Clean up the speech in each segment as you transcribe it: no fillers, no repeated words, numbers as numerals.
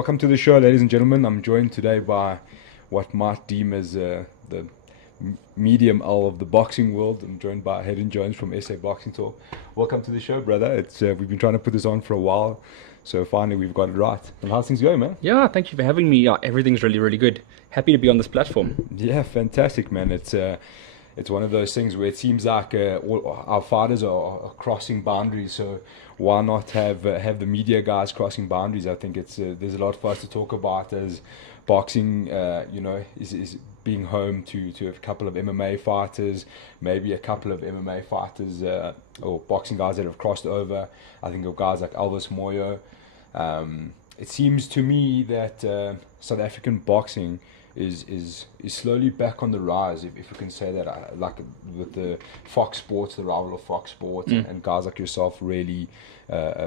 Welcome to the show, ladies and gentlemen. I'm joined today by what might deem as the medium L of the boxing world. I'm joined by Hayden Jones from SA Boxing Talk. Welcome to the show, brother. It's we've been trying to put this on for a while, so finally we've got it right. And how's things going, man? Yeah, thank you for having me. Yeah, everything's really, really good. Happy to be on this platform. Yeah, fantastic, man. It's one of those things where it seems like all our fighters are crossing boundaries. So why not have the media guys crossing boundaries? I think it's there's a lot for us to talk about as boxing. Is being home to a couple of MMA fighters, maybe a couple of MMA fighters or boxing guys that have crossed over. I think of guys like Elvis Moyo. It seems to me that South African boxing is slowly back on the rise, if we can say that, like with the Fox Sports, the rival of Fox Sports, and guys like yourself really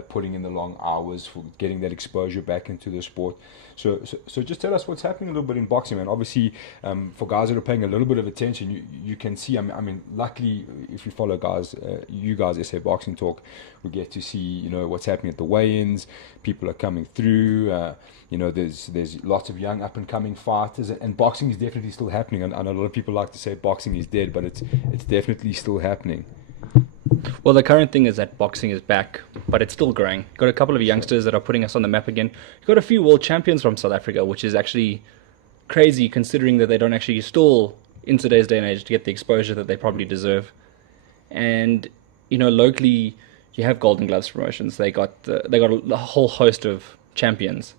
putting in the long hours for getting that exposure back into the sport. So just tell us what's happening a little bit in boxing, man. Obviously, for guys that are paying a little bit of attention, you can see. I mean, luckily, if you follow guys, you guys SA Boxing Talk, we get to see what's happening at the weigh-ins. People are coming through. There's lots of young up and coming fighters, and boxing is definitely still happening. And I know a lot of people like to say boxing is dead, but it's definitely still happening. Well, the current thing is that boxing is back, but it's still growing. Got a couple of youngsters that are putting us on the map again. Got a few world champions from South Africa, which is actually crazy considering that they don't actually still, in today's day and age, to get the exposure that they probably deserve. And locally, you have Golden Gloves promotions. They got a whole host of champions,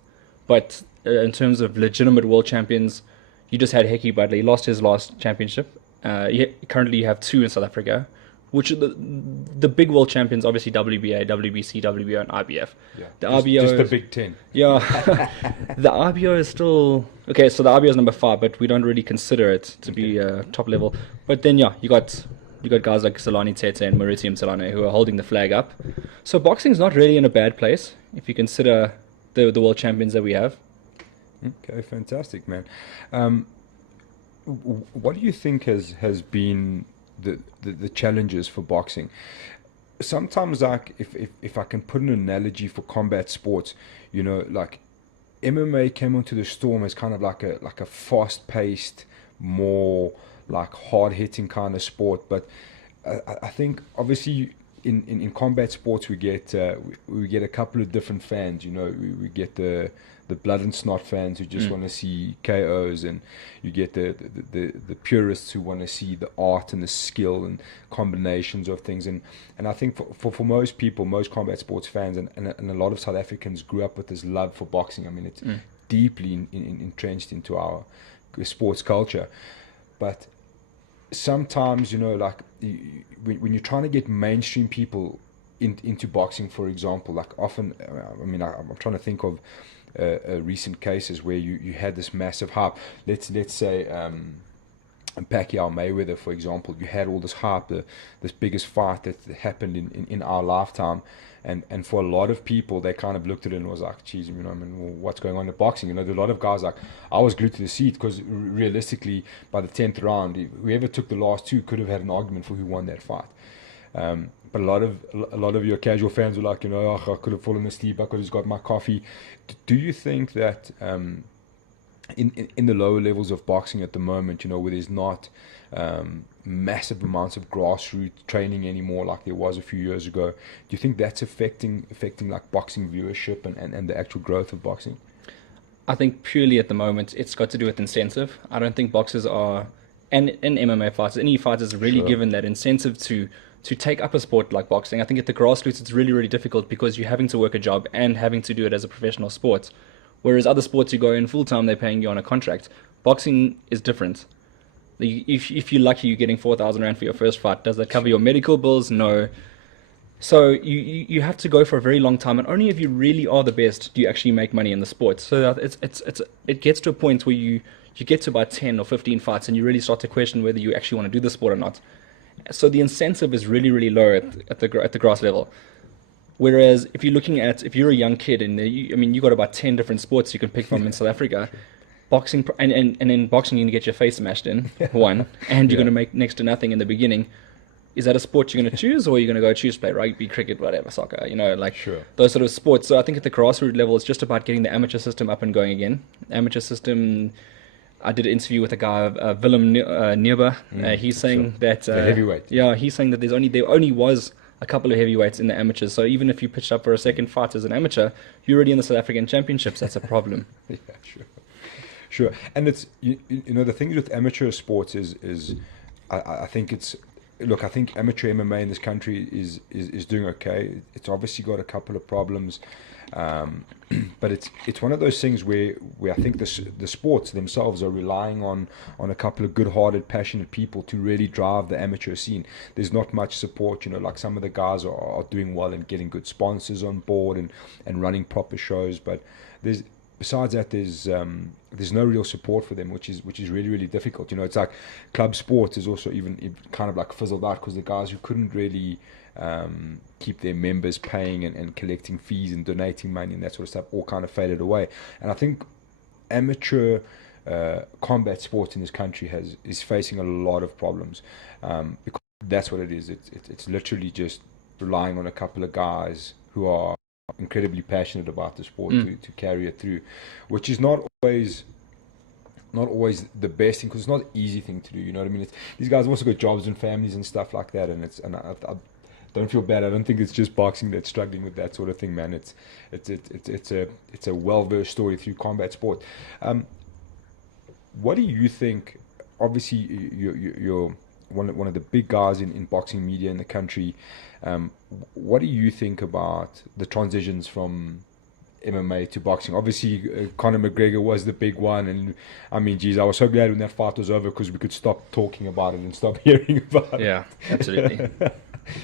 but in terms of legitimate world champions, you just had Heki Budley. He lost his last championship. Currently, you have two in South Africa, which are the big world champions, obviously WBA, WBC, WBO, and IBF. Yeah, The RBO just the is, Big Ten. Yeah, the RBO is still okay. So the RBO is number 5, but we don't really consider it to be top level. But then you got guys like Salani Tete and Mauritius Salane who are holding the flag up. So boxing's not really in a bad place if you consider the world champions that we have. Okay, fantastic, man. What do you think has been the challenges for boxing? Sometimes, like if I can put an analogy for combat sports, like MMA came onto the storm as kind of like a fast-paced, more like hard-hitting kind of sport. But I think obviously in combat sports we get a couple of different fans. We get the blood and snot fans who just want to see KOs, and you get the purists who want to see the art and the skill and combinations of things. And I think for most people, most combat sports fans, and a lot of South Africans grew up with this love for boxing. I mean, it's deeply entrenched into our sports culture. But sometimes, like when you're trying to get mainstream people into boxing, for example, like often, I mean, I'm trying to think of recent cases where you had this massive hype. Let's say Pacquiao Mayweather, for example. You had all this hype, this biggest fight that happened in our lifetime, and for a lot of people, they kind of looked at it and was like, geez, I mean, well, what's going on in boxing? There are a lot of guys like, I was glued to the seat because realistically, by the 10th round, whoever took the last two could have had an argument for who won that fight. But a lot of your casual fans were like, oh, I could have fallen asleep, I could have just got my coffee. Do you think that in the lower levels of boxing at the moment, where there's not massive amounts of grassroots training anymore like there was a few years ago, do you think that's affecting like boxing viewership and the actual growth of boxing? I think purely at the moment it's got to do with incentive. I don't think boxers are, and MMA fighters, any fighters are really given that incentive to take up a sport like boxing. I think at the grassroots it's really, really difficult because you're having to work a job and having to do it as a professional sport. Whereas other sports you go in full-time, they're paying you on a contract. Boxing is different. If you're lucky, you're getting 4,000 Rand for your first fight. Does that cover your medical bills? No. So you have to go for a very long time, and only if you really are the best do you actually make money in the sport. So that it gets to a point where you get to about 10 or 15 fights and you really start to question whether you actually want to do the sport or not. So the incentive is really, really low at the grass level. Whereas if you're a young kid and you got about 10 different sports you can pick from in South Africa, boxing and in boxing you can get your face smashed in one, and you're going to make next to nothing in the beginning. is that a sport you're going to choose, or are you going to go choose to play rugby, cricket, whatever, soccer, like Sure. those sort of sports. So I think at the grassroots level, it's just about getting the amateur system up and going again. Amateur system, I did an interview with a guy, Willem Niebuhr. He's saying that the heavyweight. Yeah, he's saying that there only was a couple of heavyweights in the amateurs. So even if you pitched up for a second fight as an amateur, you're already in the South African Championships. That's a problem. Yeah, sure. And it's the thing with amateur sports is I think it's. Look, I think amateur MMA in this country is doing okay. It's obviously got a couple of problems, but it's one of those things where I think the sports themselves are relying on a couple of good-hearted, passionate people to really drive the amateur scene. There's not much support, like some of the guys are doing well and getting good sponsors on board and running proper shows, but besides that, there's no real support for them, which is really, really difficult. It's like club sports is also even kind of like fizzled out because the guys who couldn't really keep their members paying and collecting fees and donating money and that sort of stuff all kind of faded away. And I think amateur combat sports in this country is facing a lot of problems because that's what it is. It's literally just relying on a couple of guys who are incredibly passionate about the sport to carry it through, which is not always the best thing because it's not an easy thing to do. You know what I mean? These guys have also got jobs and families and stuff like that, and I don't feel bad. I don't think it's just boxing that's struggling with that sort of thing, man. It's a well-versed story through combat sport. What do you think? Obviously, you're one of the big guys in boxing media in the country. What do you think about the transitions from MMA to boxing? Obviously, Conor McGregor was the big one, and I mean, geez, I was so glad when that fight was over because we could stop talking about it and stop hearing about it. Yeah, absolutely.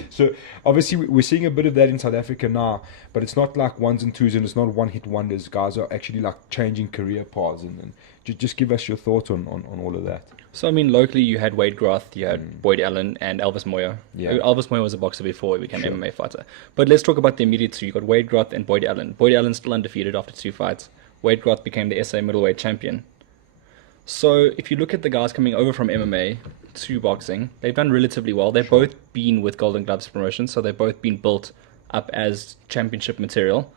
So obviously we're seeing a bit of that in South Africa now, but it's not like ones and twos and it's not one-hit wonders. Guys are actually like changing career paths, and just give us your thoughts on all of that. So, I mean, locally you had Wade Groth, you had Boyd Allen and Elvis Moyo. Yeah. Elvis Moyo was a boxer before he became an MMA fighter. But let's talk about the immediate two. You got Wade Groth and Boyd Allen. Boyd Allen's still undefeated after 2 fights. Wade Groth became the SA middleweight champion. So if you look at the guys coming over from MMA to boxing, they've done relatively well. They've both been with Golden Gloves promotions, so they've both been built up as championship material.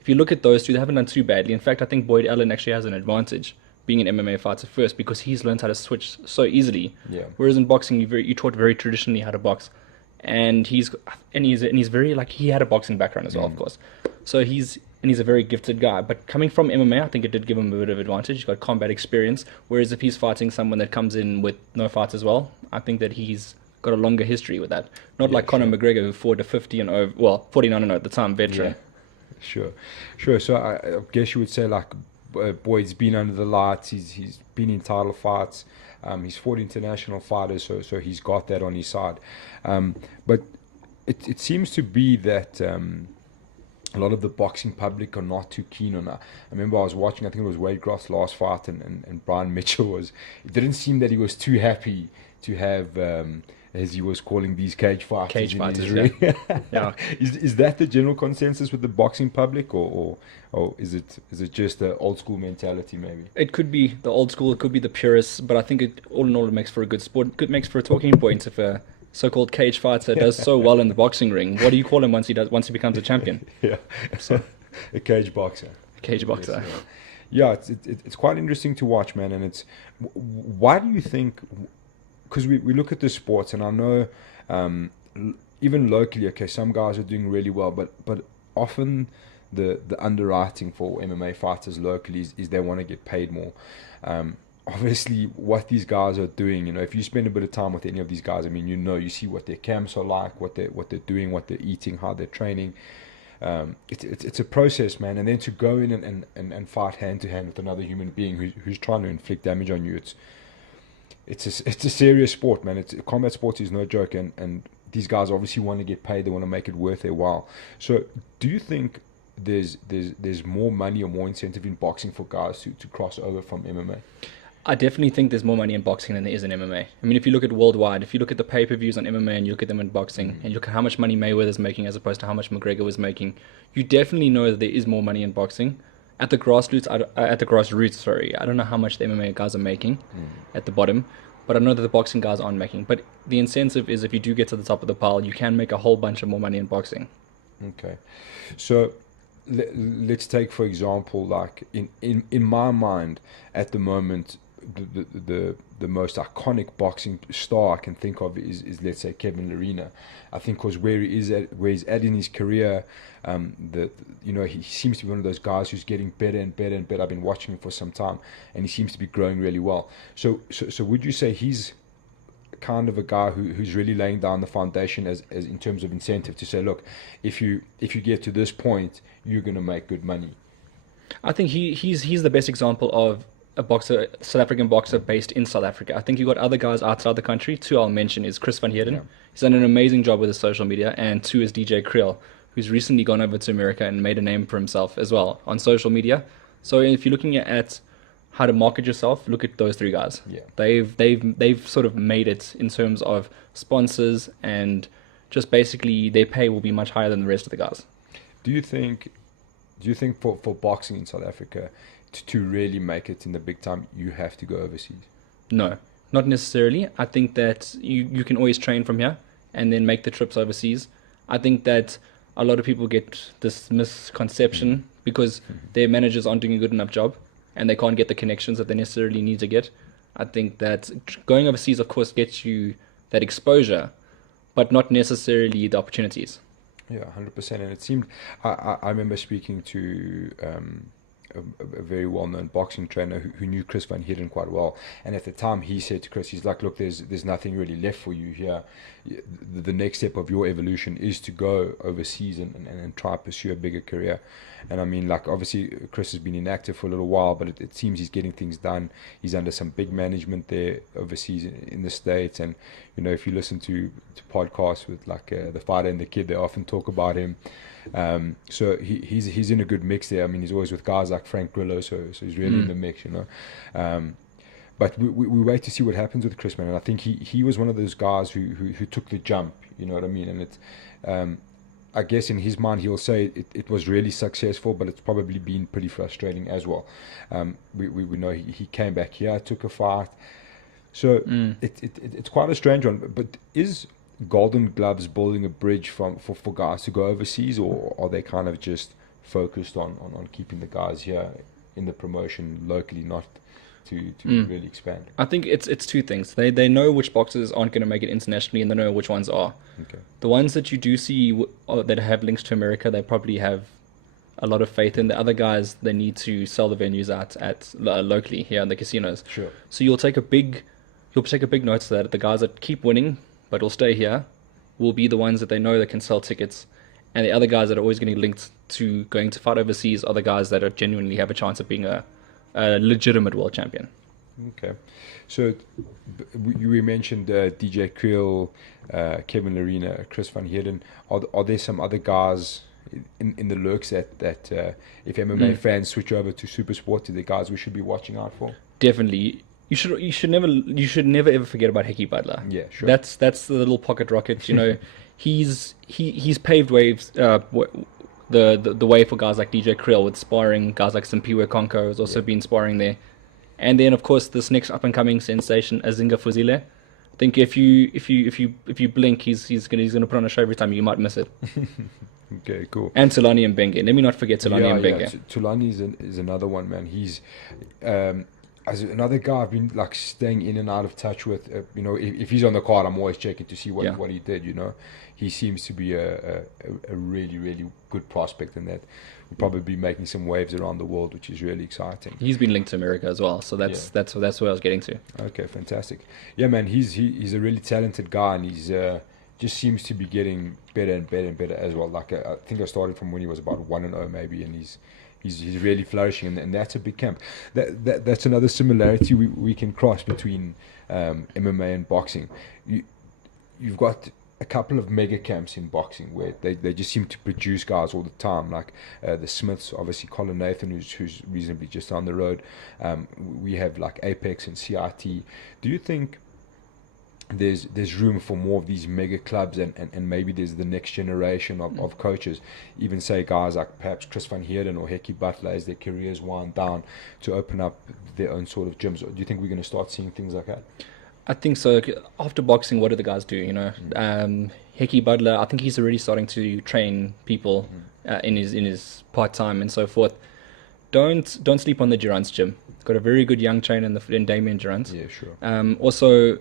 If you look at those two, they haven't done too badly. In fact, I think Boyd Allen actually has an advantage being an MMA fighter first because he's learned how to switch so easily. Yeah. Whereas in boxing, you taught very traditionally how to box, and he's very like he had a boxing background as well, of course. So he's a very gifted guy. But coming from MMA, I think it did give him a bit of advantage. He's got combat experience. Whereas if he's fighting someone that comes in with no fights as well, I think that he's got a longer history with that. Not like Conor McGregor, who fought a 50 and over, well, 49 and 0 at the time, veteran. Yeah. Sure. So I guess you would say like Boyd's been under the lights. He's been in title fights. He's fought international fighters, so he's got that on his side. But it seems to be that a lot of the boxing public are not too keen on that. I remember I was watching, I think it was Wade Groth's last fight, and Brian Mitchell it didn't seem that he was too happy to have, as he was calling these cage fighters. Cage fighters, yeah. Is that the general consensus with the boxing public, or is it just the old school mentality maybe? It could be the old school, it could be the purists, but I think all in all it makes for a good sport. It makes for a talking point if a so-called cage fighter does so well in the boxing ring. What do you call him once he becomes a champion? Yeah, so, a cage boxer. A cage boxer. Yes, yeah, it's quite interesting to watch, man. And it's why do you think? Because we look at the sports, and I know even locally, okay, some guys are doing really well, but often the underwriting for MMA fighters locally is they want to get paid more. Obviously, what these guys are doing, if you spend a bit of time with any of these guys, I mean, you see what their camps are like, what they're doing, what they're eating, how they're training. It's a process, man. And then to go in and fight hand to hand with another human being who's trying to inflict damage on you, it's a serious sport, man. Combat sports is no joke, and these guys obviously want to get paid. They want to make it worth their while. So, do you think there's more money or more incentive in boxing for guys to cross over from MMA? I definitely think there's more money in boxing than there is in MMA. I mean, if you look at worldwide, if you look at the pay-per-views on MMA and you look at them in boxing, and you look at how much money Mayweather's making as opposed to how much McGregor was making, you definitely know that there is more money in boxing. At the grassroots, I don't know how much the MMA guys are making at the bottom, but I know that the boxing guys aren't making. But the incentive is if you do get to the top of the pile, you can make a whole bunch of more money in boxing. Okay, so let's take for example, like in my mind at the moment, the most iconic boxing star I can think of is let's say Kevin Lerena. I think because where he's at in his career, he seems to be one of those guys who's getting better and better and better. I've been watching him for some time, and he seems to be growing really well. So would you say he's kind of a guy who's really laying down the foundation as in terms of incentive to say, look, if you get to this point, you're going to make good money? I think he's the best example of a boxer, South African boxer based in South Africa. I think you've got other guys outside the country. Two I'll mention is Chris Van Heerden. Yeah. He's done an amazing job with his social media. And two is DJ Kriel, who's recently gone over to America and made a name for himself as well on social media. So if you're looking at how to market yourself, look at those three guys. Yeah. They've sort of made it in terms of sponsors, and just basically their pay will be much higher than the rest of the guys. Do you think for boxing in South Africa to really make it in the big time, you have to go overseas? No, not necessarily. I think that you can always train from here and then make the trips overseas. I think that a lot of people get this misconception because their managers aren't doing a good enough job and they can't get the connections that they necessarily need to get. I think that going overseas, of course, gets you that exposure, but not necessarily the opportunities. Yeah, 100%. And it seemed, I remember speaking to a very well-known boxing trainer who knew Chris Van Heerden quite well, and at the time he said to Chris, he's like, look, there's nothing really left for you here. The next step of your evolution is to go overseas and try to pursue a bigger career. And I mean, like, obviously Chris has been inactive for a little while, but it seems he's getting things done. He's under some big management there overseas in the States, and if you listen to podcasts with like The Fighter and the Kid, they often talk about him. So he's in a good mix there. I mean, he's always with guys like Frank Grillo, so he's really in the mix, But we wait to see what happens with Chris, man. And I think he was one of those guys who took the jump, you know what I mean? And it's, I guess in his mind he'll say it was really successful, but it's probably been pretty frustrating as well. We know he came back here, took a fight. So it's quite a strange one. But is Golden Gloves building a bridge for guys to go overseas, or are they kind of just focused on keeping the guys here in the promotion locally, not to really expand? I think it's two things. They know which boxers aren't going to make it internationally, and they know which ones are. Okay. The ones that you do see that have links to America, they probably have a lot of faith in. The other guys, they need to sell the venues out at locally here in the casinos. Sure. So you'll take a big notice that the guys that keep winning but will stay here will be the ones that they know that can sell tickets, and the other guys that are always getting linked to going to fight overseas are the guys that are genuinely have a chance of being a legitimate world champion. Okay, so we mentioned DJ Kriel, Kevin Lerena, Chris Van Heerden. Are there some other guys in the lurks that if MMA fans switch over to SuperSport, are there guys we should be watching out for? Definitely. You should never ever forget about Hickey Butler. Yeah, sure. That's the little pocket rocket. He's paved waves. The way for guys like DJ Kriel with sparring. Guys like Simpiwe Konko has also been sparring there, and then of course this next up and coming sensation Azinga Fuzile. I think if you blink, he's gonna put on a show every time. You might miss it. Okay, cool. And Tulani Mbenge. Let me not forget Tulani Mbenge. Yeah. Tulani is another one, man. He's as another guy I've been like staying in and out of touch with. If he's on the card, I'm always checking to see what he did. He seems to be a really, really good prospect, and that will probably be making some waves around the world, which is really exciting. He's been linked to America as well, so that's where I was getting to. Okay, fantastic. Yeah, man, he's a really talented guy, and he's just seems to be getting better and better and better as well. Like I think I started from when he was about 1-0 maybe, and he's really flourishing, and that's a big camp. That's another similarity we can cross between MMA and boxing. You've got a couple of mega camps in boxing where they just seem to produce guys all the time, like the Smiths, obviously Colin Nathan, who's reasonably just down the road. We have like Apex and CIT. Do you think there's room for more of these mega clubs, and maybe there's the next generation of coaches, even say guys like perhaps Chris Van Heerden or Hickey Butler as their careers wind down, to open up their own sort of gyms? Do you think we're going to start seeing things like that? I think so. After boxing, what do the guys do? Hickey Butler, I think he's already starting to train people in his part time and so forth. Don't sleep on the Durant's gym. Got a very good young trainer in Damien Durant. Yeah, sure. Also,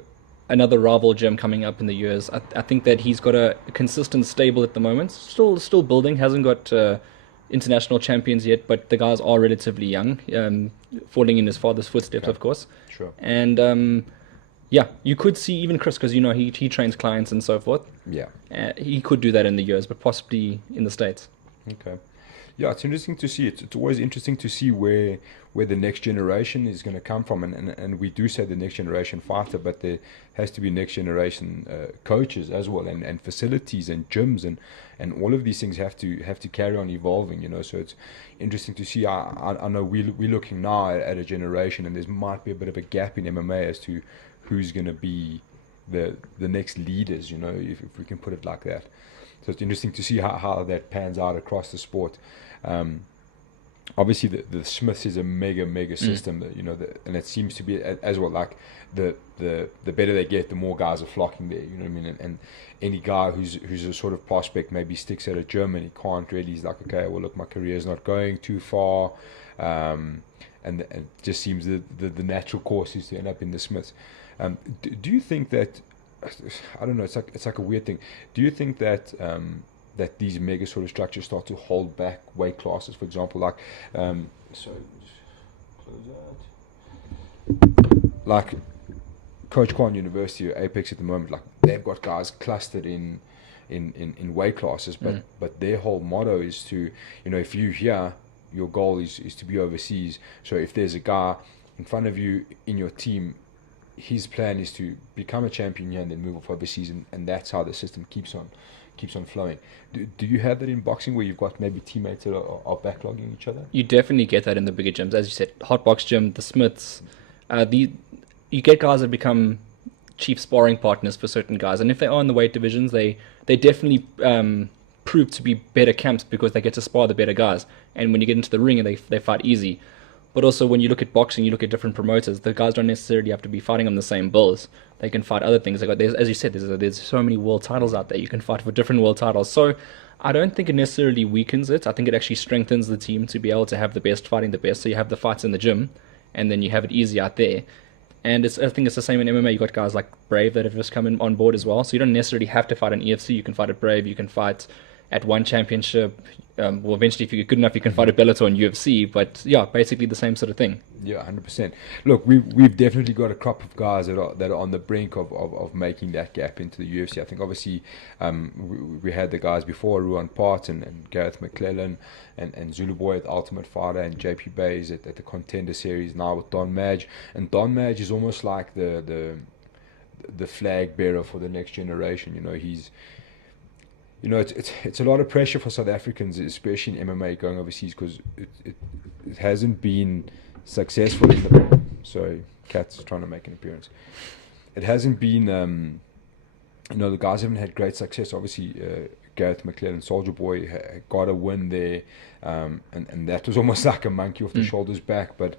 another rival gym coming up in the years. I think that he's got a consistent stable at the moment. Still building. Hasn't got international champions yet, but the guys are relatively young, falling in his father's footsteps, Okay. of course. Sure. And yeah, you could see even Chris, because he trains clients and so forth. Yeah. He could do that in the years, but possibly in the States. Okay. Yeah, it's interesting to see. It's always interesting to see where the next generation is going to come from, and we do say the next generation fighter, but there has to be next generation coaches as well, and facilities and gyms and all of these things have to carry on evolving. So it's interesting to see. I know we're looking now at a generation, and there might be a bit of a gap in MMA as to who's going to be the next leaders. If we can put it like that. So it's interesting to see how that pans out across the sport. Obviously, the Smiths is a mega system. And it seems to be as well. Like the better they get, the more guys are flocking there. You know what I mean? And any guy who's a sort of prospect maybe sticks at a gym and he can't really. He's like, okay, well, look, my career's not going too far, and it just seems the natural course is to end up in the Smiths. Do you think that? I don't know. It's like a weird thing. Do you think that that these mega sort of structures start to hold back weight classes, for example, like sorry, just close that. Like Coach Kwan University or Apex at the moment, like they've got guys clustered in weight classes, but their whole motto is to, if you here, your goal is to be overseas. So if there's a guy in front of you in your team, his plan is to become a champion here and then move off overseas, and that's how the system keeps on flowing. Do you have that in boxing where you've got maybe teammates that are backlogging each other? You definitely get that in the bigger gyms, as you said, Hot Box Gym, the Smiths. You get guys that become chief sparring partners for certain guys, and if they are in the weight divisions, they definitely prove to be better camps because they get to spar the better guys. And when you get into the ring, they fight easy. But also, when you look at boxing, you look at different promoters. The guys don't necessarily have to be fighting on the same bills. They can fight other things. As you said, there's so many world titles out there. You can fight for different world titles. So I don't think it necessarily weakens it. I think it actually strengthens the team to be able to have the best fighting the best. So you have the fights in the gym, and then you have it easy out there. And I think it's the same in MMA. You got guys like Brave that have just come on board as well. So you don't necessarily have to fight an EFC. You can fight at Brave. You can fight at one championship. Well, eventually, if you're good enough, you can fight at Bellator and UFC. But yeah, basically the same sort of thing. Yeah, 100%. Look, we've definitely got a crop of guys that are on the brink of making that gap into the UFC. I think obviously we had the guys before, Ruan Part and Gareth McClellan and Zulu Boy at Ultimate Fighter and JP Bays at the Contender Series now with Don Madge. And Don Madge is almost like the flag bearer for the next generation. He's it's a lot of pressure for South Africans, especially in MMA, going overseas because it hasn't been successful in the... Sorry, Cat's trying to make an appearance. It hasn't been... the guys haven't had great success. Obviously, Gareth McClellan, Soldier Boy, got a win there, and that was almost like a monkey off the shoulders back, but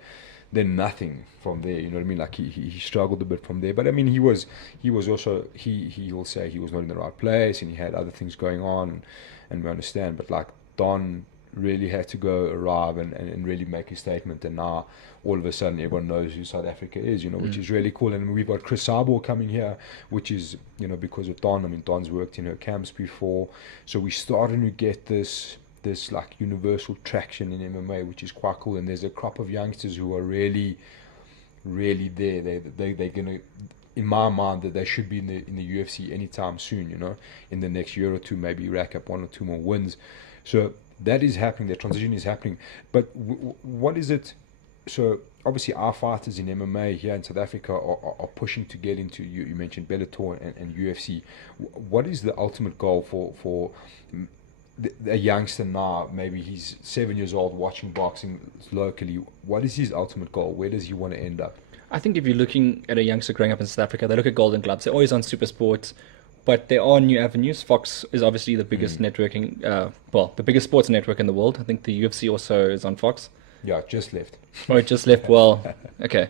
then nothing from there. You know what I mean? Like he struggled a bit from there, but I mean he was also he will say he was not in the right place and he had other things going on, and we understand. But like Don really had to go arrive and really make a statement, and now all of a sudden everyone knows who South Africa is, which is really cool. And we've got Chris Sabo coming here, which is because of Don. I mean, Don's worked in her camps before, so we're starting to get this like universal traction in MMA, which is quite cool. And there's a crop of youngsters who are really there. They're gonna, in my mind, that they should be in the UFC anytime soon. In the next year or two, maybe rack up one or two more wins. So that is happening. The transition is happening. But what is it? So obviously our fighters in MMA here in South Africa are pushing to get into, you mentioned Bellator and UFC. What is the ultimate goal for a youngster now? Maybe he's 7 years old watching boxing locally. What is his ultimate goal? Where does he want to end up? I think if you're looking at a youngster growing up in South Africa, they look at Golden Gloves. They're always on Super Sports, but there are new avenues. Fox is obviously the biggest networking, the biggest sports network in the world. I think the UFC also is on Fox. Yeah, just left. Oh, it just left. Well, okay.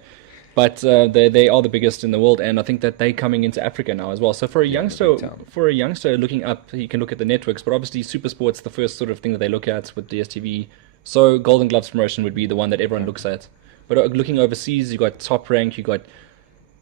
But they are the biggest in the world, and I think that they're coming into Africa now as well. So Yeah, big time. for a youngster looking up, you can look at the networks, but obviously Super Sport's the first sort of thing that they look at with DSTV. So Golden Gloves promotion would be the one that everyone looks at. But looking overseas, you got Top Rank, you got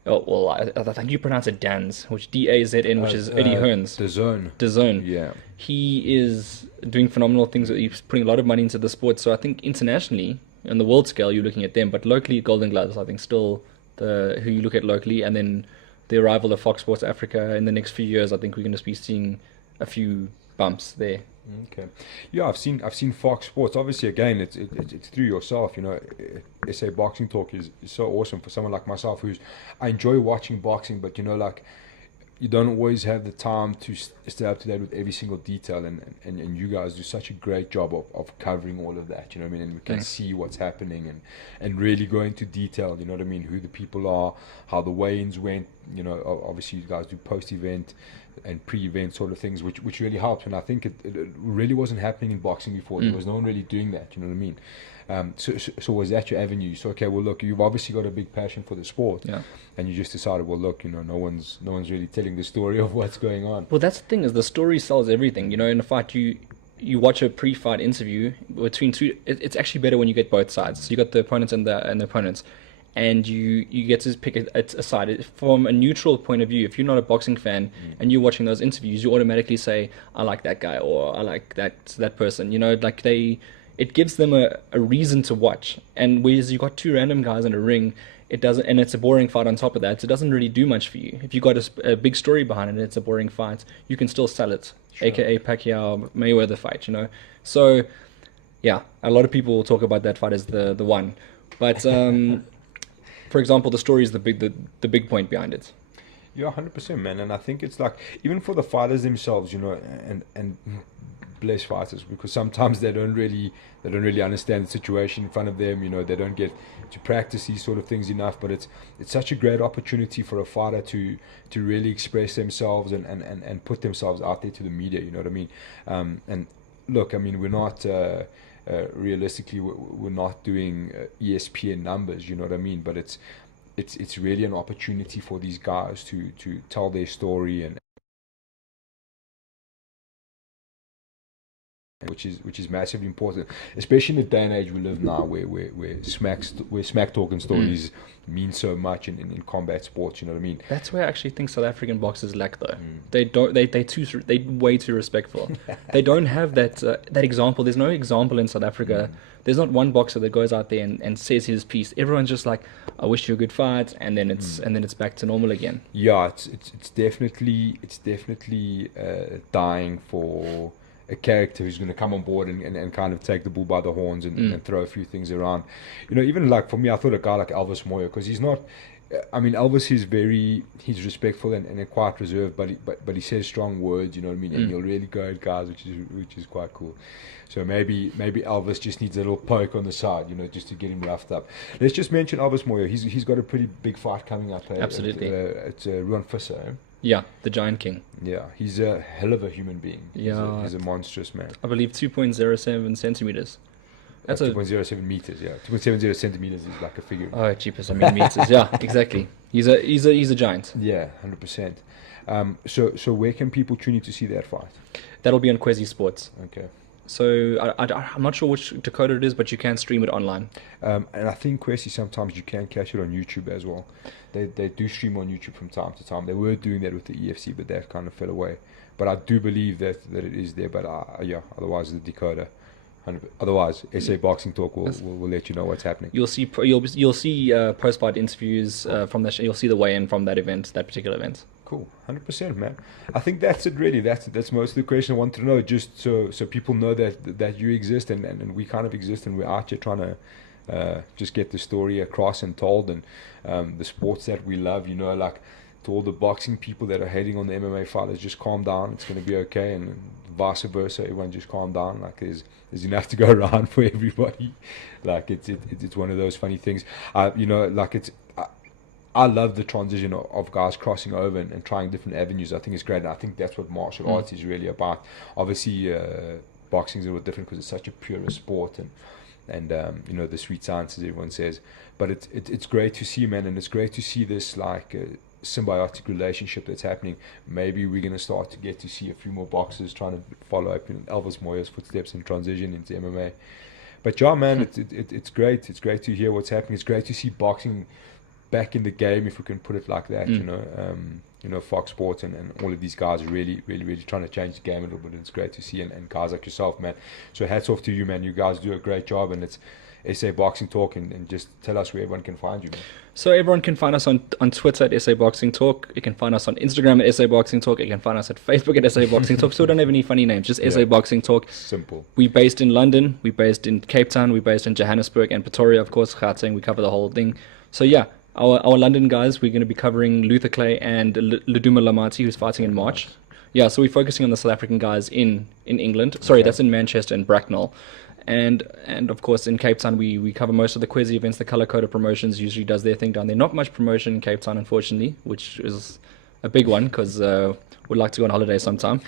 I think you pronounce it Danz, which DAZN, which is Eddie Hearns. DAZN. DAZN. Yeah. He is doing phenomenal things. He's putting a lot of money into the sport. So I think internationally, on the world scale, you're looking at them. But locally, Golden Gloves, I think, still who you look at locally. And then the arrival of Fox Sports Africa in the next few years, I think we're going to be seeing a few bumps there. Okay, yeah, I've seen Fox Sports. Obviously, again, it's through yourself. You know, SA Boxing Talk is so awesome for someone like myself I enjoy watching boxing, but you know, like, you don't always have the time to stay up to date with every single detail, and you guys do such a great job of covering all of that, you know what I mean, and we can Thanks. see what's happening and really go into detail, you know what I mean, who the people are, how the weigh-ins went, you know, obviously you guys do post-event and pre-event sort of things, which really helps, and I think it really wasn't happening in boxing before. There was no one really doing that, you know what I mean. So was that your avenue? So okay, well look, you've obviously got a big passion for the sport, Yeah. and you just decided, well look, you know, no one's really telling the story of what's going on. Well, that's the thing, is the story sells everything. You know, in a fight, you watch a pre-fight interview between two. It's actually better when you get both sides. So you got the opponents and the opponents, and you get to pick a side from a neutral point of view. If you're not a boxing fan and you're watching those interviews, you automatically say, I like that guy, or I like that person. You know, like it gives them a reason to watch. And whereas you got two random guys in a ring, it doesn't, and it's a boring fight on top of that. So it doesn't really do much for you. If you got a big story behind it, and it's a boring fight, you can still sell it. Sure. AKA Pacquiao Mayweather fight, you know. So yeah, a lot of people will talk about that fight as the one, but for example, the story is the big point behind it. Yeah, 100%, man. And I think it's like, even for the fighters themselves, you know, and bless fighters, because sometimes they don't really understand the situation in front of them. You know, they don't get to practice these sort of things enough. But it's such a great opportunity for a fighter to really express themselves and put themselves out there to the media. You know what I mean? And look, I mean, we're not. Realistically, we're not doing ESPN numbers, you know what I mean, but it's really an opportunity for these guys to tell their story, and which is massively important, especially in the day and age we live now, where smack talking stories mean so much in combat sports, you know what I mean. That's where I actually think South African boxers lack, though. They way too respectful. They don't have that example. There's no example in South Africa. There's not one boxer that goes out there and says his piece. Everyone's just like, I wish you a good fight, and then it's back to normal again. Yeah, it's definitely dying for a character who's going to come on board and kind of take the bull by the horns and throw a few things around. You know, even like for me, I thought a guy like Elvis Moyo, because he's not. I mean, Elvis is he's respectful and quite reserved, but he says strong words. You know what I mean? And he'll really go at guys, which is quite cool. So maybe Elvis just needs a little poke on the side, you know, just to get him roughed up. Let's just mention Elvis Moyo. He's got a pretty big fight coming up. Absolutely. It's Ruan Visser. Yeah, the Giant King. Yeah, he's a hell of a human being. Yeah. He's a monstrous man. I believe 2.07 centimeters. That's 2.07 meters, yeah. 2.70 centimeters is like a figure. Oh, cheapest. I mean meters. Yeah, exactly. He's a giant. Yeah, 100%. So where can people tune in to see that fight? That'll be on Quasi Sports. Okay. So I'm not sure which decoder it is, but you can stream it online. And I think Questi, sometimes you can catch it on YouTube as well. They do stream on YouTube from time to time. They were doing that with the EFC, but that kind of fell away. But I do believe that it is there. But yeah, otherwise the decoder. Otherwise, SA Boxing Talk will let you know what's happening. You'll see post-fight interviews from that. You'll see the weigh-in from that particular event. Cool, 100%, man. I think that's it, really. That's most of the question I want to know, just so people know that you exist and we kind of exist, and we're out here trying to just get the story across and told, and the sports that we love, you know, like, to all the boxing people that are hating on the MMA fighters, just calm down. It's going to be okay, and vice versa. Everyone just calm down. Like, there's enough to go around for everybody. Like, it's one of those funny things. You know, like, I love the transition of guys crossing over and trying different avenues. I think it's great, and I think that's what martial arts is really about. Obviously, boxing is a little different because it's such a purist sport, and the sweet science, as everyone says. But it's great to see, man, and it's great to see this like symbiotic relationship that's happening. Maybe we're going to start to get to see a few more boxers trying to follow up in Elvis Moya's footsteps and transition into MMA. But yeah, man, it's great. It's great to hear what's happening. It's great to see boxing back in the game, if we can put it like that. Fox Sports and all of these guys are really, really, really trying to change the game a little bit. It's great to see, and guys like yourself, man. So hats off to you, man. You guys do a great job, and it's SA Boxing Talk, and just tell us where everyone can find you, man. So everyone can find us on Twitter at SA Boxing Talk. You can find us on Instagram at SA Boxing Talk. You can find us at Facebook at SA Boxing Talk. So we don't have any funny names, just SA Boxing Talk. Simple. We're based in London. We're based in Cape Town. We're based in Johannesburg and Pretoria, of course, Gauteng. We cover the whole thing. So yeah, our London guys, we're going to be covering Luther Clay and Laduma Lamati, who's fighting in March. Yeah, so we're focusing on the South African guys in England. Sorry, that's in Manchester and Bracknell. And of course in Cape Town we cover most of the Quizzy events. The Color Coder Promotions usually does their thing down there. Not much promotion in Cape Town, unfortunately, which is a big one because we'd like to go on holiday sometime.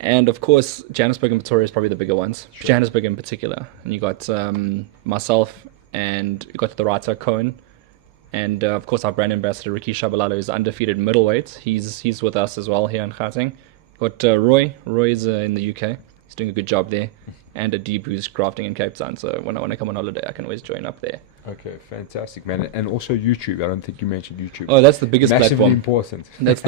And of course Johannesburg and Pretoria is probably the bigger ones. Sure. Johannesburg in particular. And you got myself, and you got the writer Cohen, and of course our brand ambassador Ricky Shabalala, who's undefeated middleweight. He's with us as well here in Gauteng. Got Roy's in the UK. He's doing a good job there. And Adib, who's crafting in Cape Town. So when I want to come on holiday, I can always join up there. Okay, fantastic, man. And also YouTube. I don't think you mentioned YouTube. Oh, that's the biggest Massively platform. Important. That's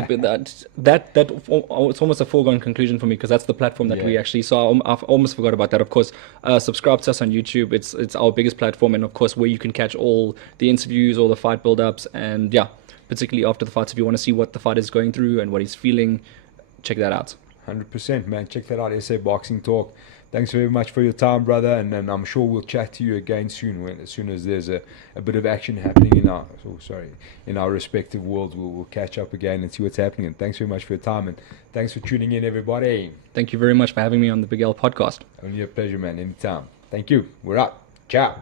that it's almost a foregone conclusion for me, because that's the platform that we actually. So I've almost forgot about that. Of course, subscribe to us on YouTube. It's our biggest platform, and of course where you can catch all the interviews, all the fight build-ups, and particularly after the fights. If you want to see what the fighter is going through and what he's feeling, check that out. 100%, man. Check that out. SA Boxing Talk. Thanks very much for your time, brother, and I'm sure we'll chat to you again soon. As soon as there's a bit of action happening in our respective worlds, we'll catch up again and see what's happening. And thanks very much for your time, and thanks for tuning in, everybody. Thank you very much for having me on the Big L podcast. Only a pleasure, man. Anytime. Thank you. We're out. Ciao.